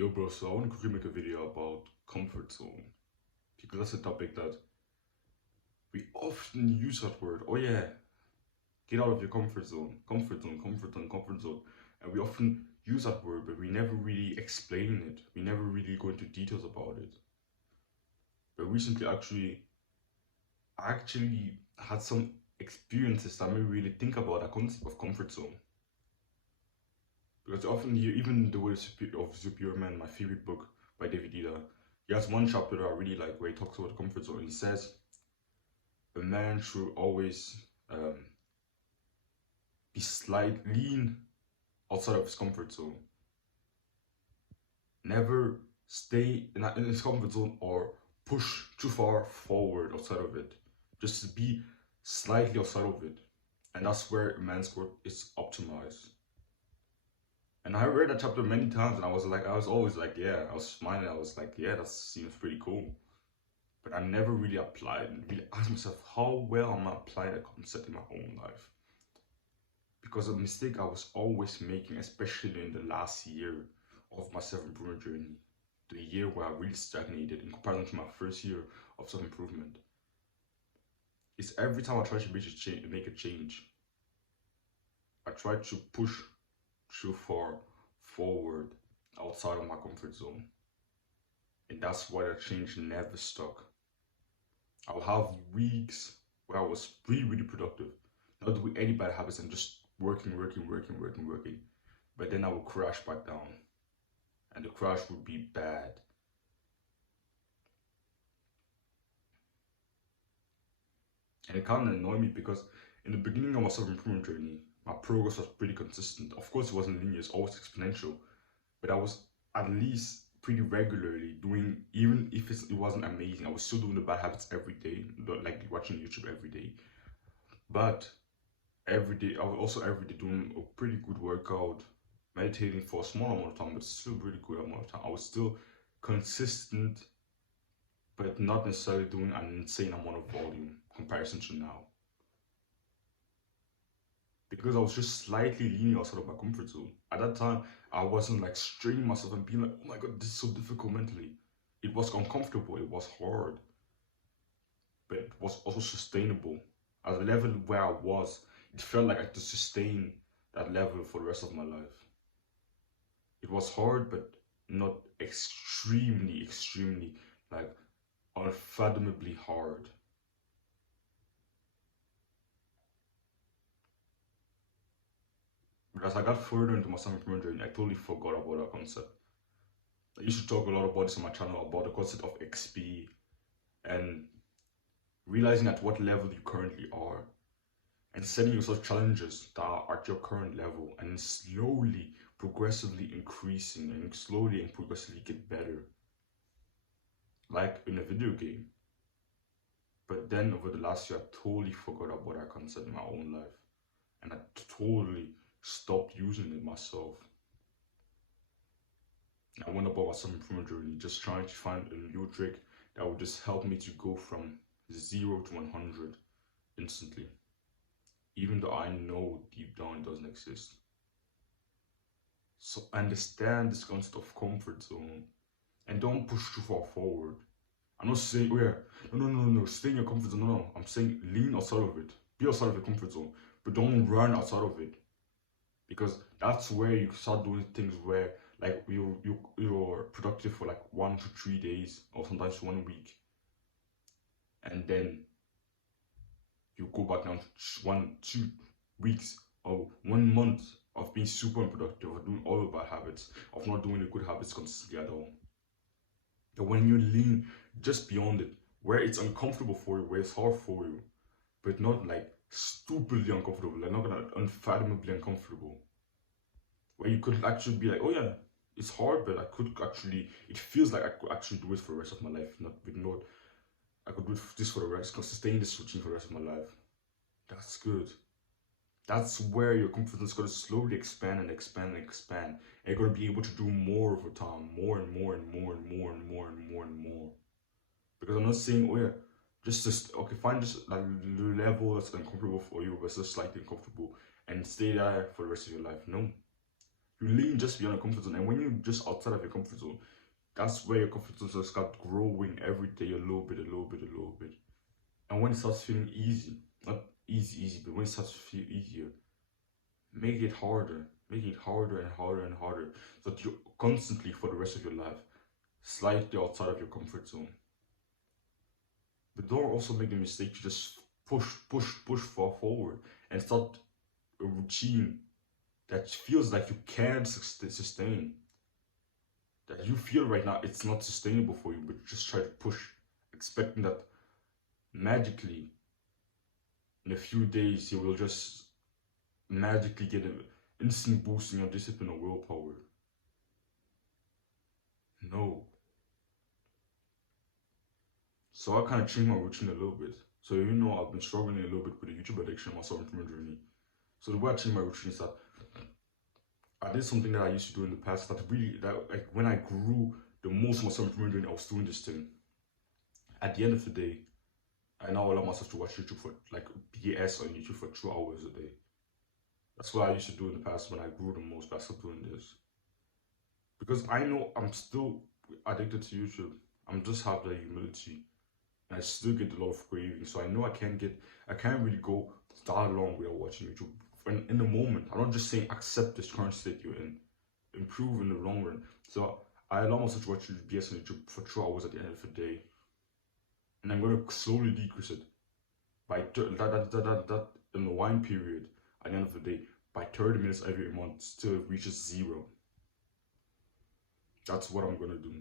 Yo, bro, so I want to quickly make a video about comfort zone because that's a topic that we often use that word. Oh, yeah, get out of your comfort zone, comfort zone, comfort zone, comfort zone. And we often use that word, but we never really explain it. We never really go into details about it. But recently, I actually had some experiences that made me really think about that concept of comfort zone. Because often you even the way of Superior Man, my favorite book by David Ida, he has one chapter that I really like where he talks about comfort zone. He says a man should always be lean outside of his comfort zone. Never stay in his comfort zone or push too far forward outside of it. Just be slightly outside of it. And that's where a man's growth is optimized. And I read that chapter many times and I was always like, yeah, I was smiling. I was like, yeah, that seems pretty cool. But I never really applied and really asked myself, how well am I applying that concept in my own life? Because a mistake I was always making, especially in the last year of my self-improvement journey, the year where I really stagnated in comparison to my first year of self-improvement, is every time I try to make a change, I try to push too far forward outside of my comfort zone. And that's why the change never stuck. I'll have weeks where I was really, really productive, not doing any bad habits and just working. But then I would crash back down. And the crash would be bad. And it kind of annoyed me because in the beginning of my self-improvement journey, my progress was pretty consistent. Of course, it wasn't linear, it's always exponential. But I was at least pretty regularly doing, even if it wasn't amazing, I was still doing the bad habits every day, like watching YouTube every day. But every day, I was also every day doing a pretty good workout, meditating for a small amount of time, but still really good amount of time. I was still consistent, but not necessarily doing an insane amount of volume comparison to now. Because I was just slightly leaning outside of my comfort zone. At that time, I wasn't like straining myself and being like, oh my god, this is so difficult mentally. It was uncomfortable, it was hard, but it was also sustainable. At the level where I was, it felt like I could sustain that level for the rest of my life. It was hard, but not extremely, like unfathomably hard. But as I got further into my self-improvement journey, I totally forgot about that concept. I used to talk a lot about this on my channel about the concept of XP and realizing at what level you currently are and setting yourself challenges that are at your current level and slowly, progressively increasing and slowly and progressively get better. Like in a video game. But then over the last year, I totally forgot about that concept in my own life. And I totally stopped using it myself. I went about my self-improvement journey just trying to find a new trick that would just help me to go from 0 to 100 instantly. Even though I know deep down it doesn't exist. So understand this concept of comfort zone and don't push too far forward. I'm not saying, oh yeah, no, stay in your comfort zone. No, I'm saying lean outside of it. Be outside of your comfort zone, but don't run outside of it. Because that's where you start doing things where like you're productive for like 1 to 3 days or sometimes 1 week. And then you go back down to 1, 2 weeks or 1 month of being super unproductive, of doing all the bad habits, of not doing the good habits consistently at all. But when you lean just beyond it, where it's uncomfortable for you, where it's hard for you, but not like stupidly uncomfortable, like not gonna unfathomably uncomfortable, where you could actually be like, oh yeah, it's hard, but I could actually, it feels like I could actually do it for the rest of my life, I could do this for the rest, sustain this routine for the rest of my life. That's good. That's where your confidence is going to slowly expand and expand and expand. And you're going to be able to do more over time, more and more. Because I'm not saying, oh yeah, okay, find just a level that's uncomfortable for you, but just slightly uncomfortable, and stay there for the rest of your life. No. You lean just beyond your comfort zone, and when you're just outside of your comfort zone, that's where your comfort zone just start growing every day, a little bit, a little bit, a little bit. And when it starts feeling easy, not easy, but when it starts to feel easier, make it harder. Make it harder and harder and harder, so that you constantly, for the rest of your life, slightly outside of your comfort zone. But don't also make the mistake to just push far forward and start a routine that feels like you can't sustain. That you feel right now it's not sustainable for you, but you just try to push, expecting that magically in a few days you will just magically get an instant boost in your discipline or willpower. No. So I kind of changed my routine a little bit. So I've been struggling a little bit with the YouTube addiction, my self-improvement journey. So the way I changed my routine is that I did something that I used to do in the past that like when I grew the most my self-improvement journey, I was doing this thing. At the end of the day, I now allow myself to watch YouTube for like BS on YouTube for 2 hours a day. That's what I used to do in the past when I grew the most, but I stopped doing this. Because I know I'm still addicted to YouTube. I'm just have the humility. And I still get a lot of cravings. So I know I can't really go that long without watching YouTube. And in the moment, I'm not just saying accept this current state you're in. Improve in the long run. So I allow myself to watch BS on YouTube for 2 hours at the end of the day. And I'm going to slowly decrease it. By that in the wine period, at the end of the day, by 30 minutes every month, still reaches 0. That's what I'm going to do.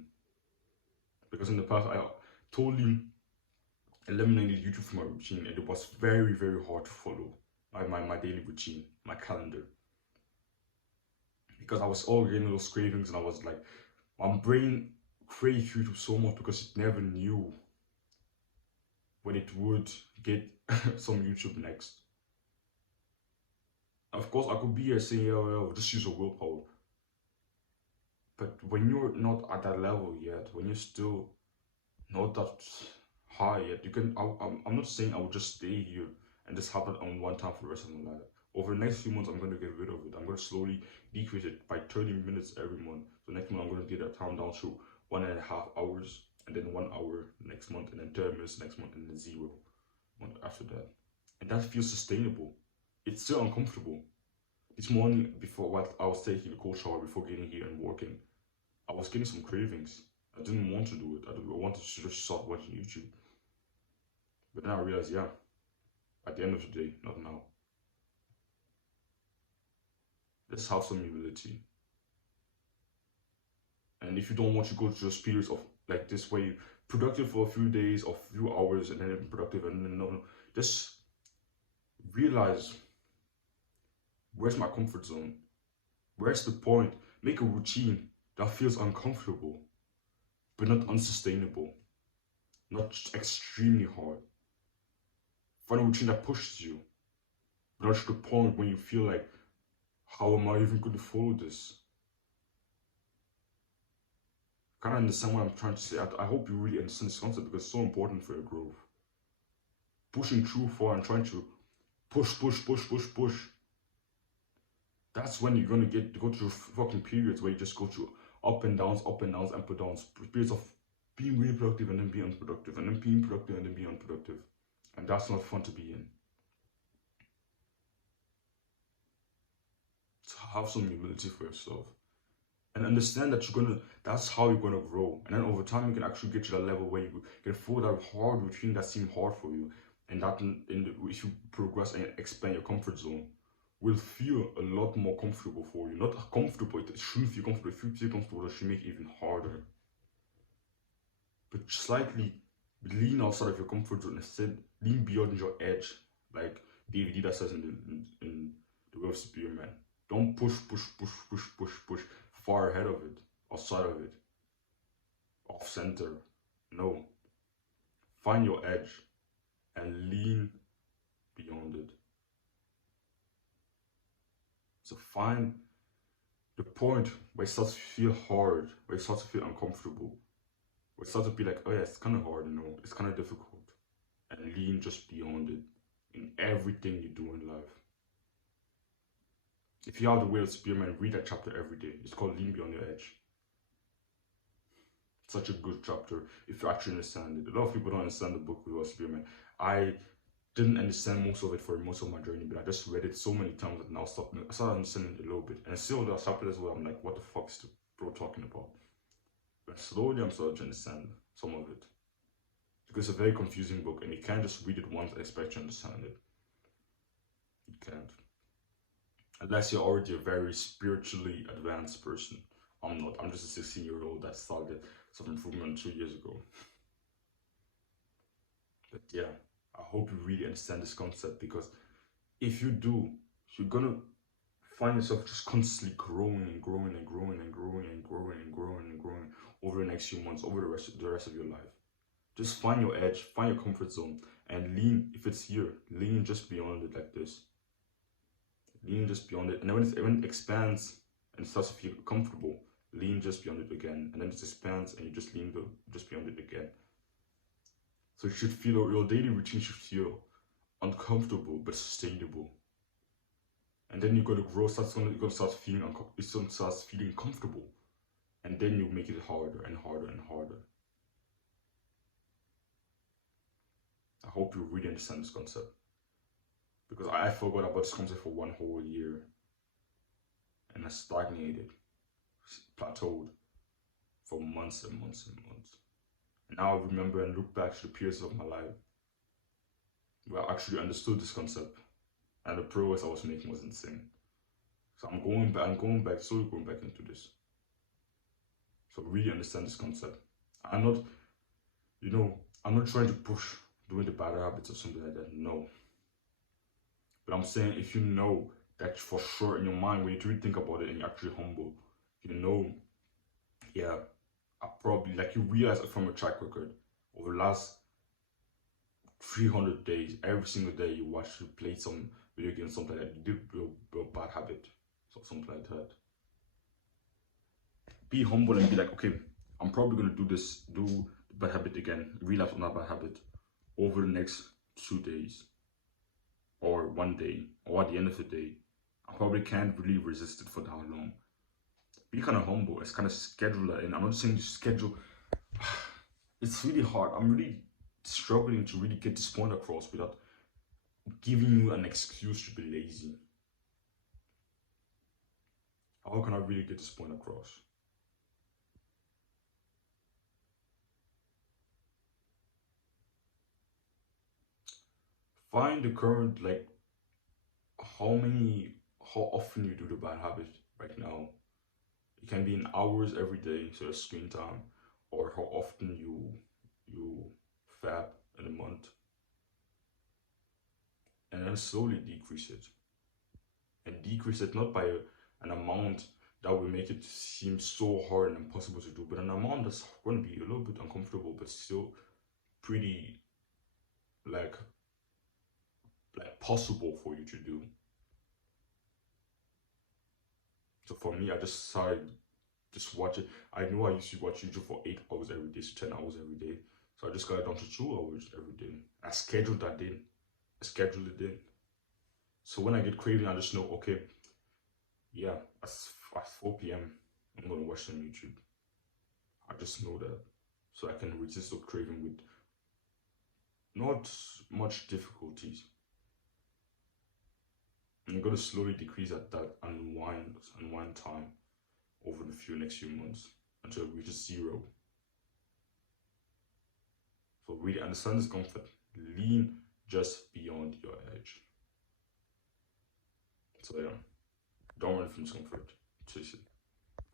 Because in the past, I totally eliminated YouTube from my routine, and it was very, very hard to follow my daily routine, my calendar. Because I was all getting those cravings, and I was like, my brain craved YouTube so much because it never knew when it would get some YouTube next. Of course, I could be here saying, yo, just use your willpower. But when you're not at that level yet, when you're still not that high yet, I'm not saying I will just stay here and just have it on one time for the rest of my life. Over the next few months, I'm going to get rid of it. I'm going to slowly decrease it by 30 minutes every month. So next month, I'm going to get that time down to 1.5 hours, and then 1 hour next month, and then 30 minutes next month, and then 0 month after that. And that feels sustainable. It's still uncomfortable. This morning, before what I was taking a cold shower before getting here and working, I was getting some cravings. I didn't want to do it. I wanted to just stop watching YouTube. But then I realized, yeah, at the end of the day, not now. Let's have some humility. And if you don't want to go through those periods of like this, where you're productive for a few days or a few hours and then productive, and then no, just realize, where's my comfort zone? Where's the point? Make a routine that feels uncomfortable, but not unsustainable, not extremely hard. Find a routine that pushes you, but not to the point when you feel like, how am I even going to follow this? Kind of understand what I'm trying to say. I hope you really understand this concept, because it's so important for your growth. Pushing through for and trying to push. That's when you're going to go through fucking periods where you just go through up and downs, and put downs. Periods of being really productive and then being unproductive, and then being productive and then being unproductive. And that's not fun to be in. So have some humility for yourself. And understand that that's how you're gonna grow. And then over time you can actually get to that level where you can follow that hard routine that seemed hard for you. And that if you progress and expand your comfort zone, will feel a lot more comfortable for you. Not comfortable, it shouldn't feel comfortable. If you feel comfortable, it should make it even harder. But slightly lean outside of your comfort zone, instead lean beyond your edge, like DVD that says in The Way of Superior Man. Don't push far ahead of it, outside of it, off center. No. Find your edge and lean beyond it. So find the point where it starts to feel hard, where it starts to feel uncomfortable, where it starts to be like, oh yeah, it's kind of hard, it's kind of difficult, and lean just beyond it in everything you do in life. If you have the will of Spearman, read that chapter every day. It's called Lean Beyond Your Edge. Such a good chapter if you actually understand it. A lot of people don't understand the book Will of Spearman. I didn't understand most of it for most of my journey, but I just read it so many times that now I started understanding it a little bit. And still, there are chapters where I'm like, what the fuck is the bro talking about? But slowly, I'm starting to understand some of it. Because it's a very confusing book, and you can't just read it once and expect to understand it. You can't. Unless you're already a very spiritually advanced person. I'm not. I'm just a 16-year-old that started some improvement 2 years ago. But yeah, I hope you really understand this concept, because if you do, you're gonna find yourself just constantly growing and growing and growing and growing and growing and growing and growing over the next few months, over the rest of your life. Just find your edge, find your comfort zone, and lean. If it's here, lean just beyond it like this. Lean just beyond it, and then when it expands and starts to feel comfortable, lean just beyond it again, and then it expands and you just lean just beyond it again. So you should feel, your daily routine should feel uncomfortable but sustainable. And then you're gonna grow, you're gonna start feeling comfortable, and then you make it harder and harder and harder. I hope you really understand this concept, because I forgot about this concept for 1 whole year, and I stagnated, plateaued for months and months and months. And now I remember and look back to the periods of my life where I actually understood this concept, and the progress I was making was insane. So I'm going back, slowly going back into this. So really understand this concept. I'm not trying to push doing the bad habits or something like that, no. But I'm saying, if you know that for sure in your mind, when you really think about it and you're actually humble, you know, yeah, I probably, like, you realize from a track record over the last 300 days, every single day you play some video game, something like that, you did build a bad habit, so something like that. Be humble and be like, okay, I'm probably gonna do the bad habit again, relapse on that bad habit over the next 2 days, or 1 day, or at the end of the day. I probably can't really resist it for that long. Be kind of humble. It's kind of schedule that in. I'm not saying you schedule. It's really hard. I'm really struggling to really get this point across without giving you an excuse to be lazy. How can I really get this point across? Find the current, like, how often you do the bad habit right now. It can be in hours every day, so that's screen time, or how often you fab in a month, and then slowly decrease it. And decrease it not by an amount that will make it seem so hard and impossible to do, but an amount that's going to be a little bit uncomfortable, but still pretty like possible for you to do. So for me, I just started just watching. I know I used to watch YouTube for 8 hours every day, so 10 hours every day. So I just got it down to 2 hours every day. I scheduled that in. I scheduled it in. So when I get craving, I just know, okay, yeah, at 4 p.m., I'm gonna watch some YouTube. I just know that. So I can resist the craving with not much difficulties. And I'm gonna slowly decrease that unwind time over the next few months until it reaches 0. So really understand this concept. Lean just beyond your edge. So yeah, don't run from discomfort. Chase it.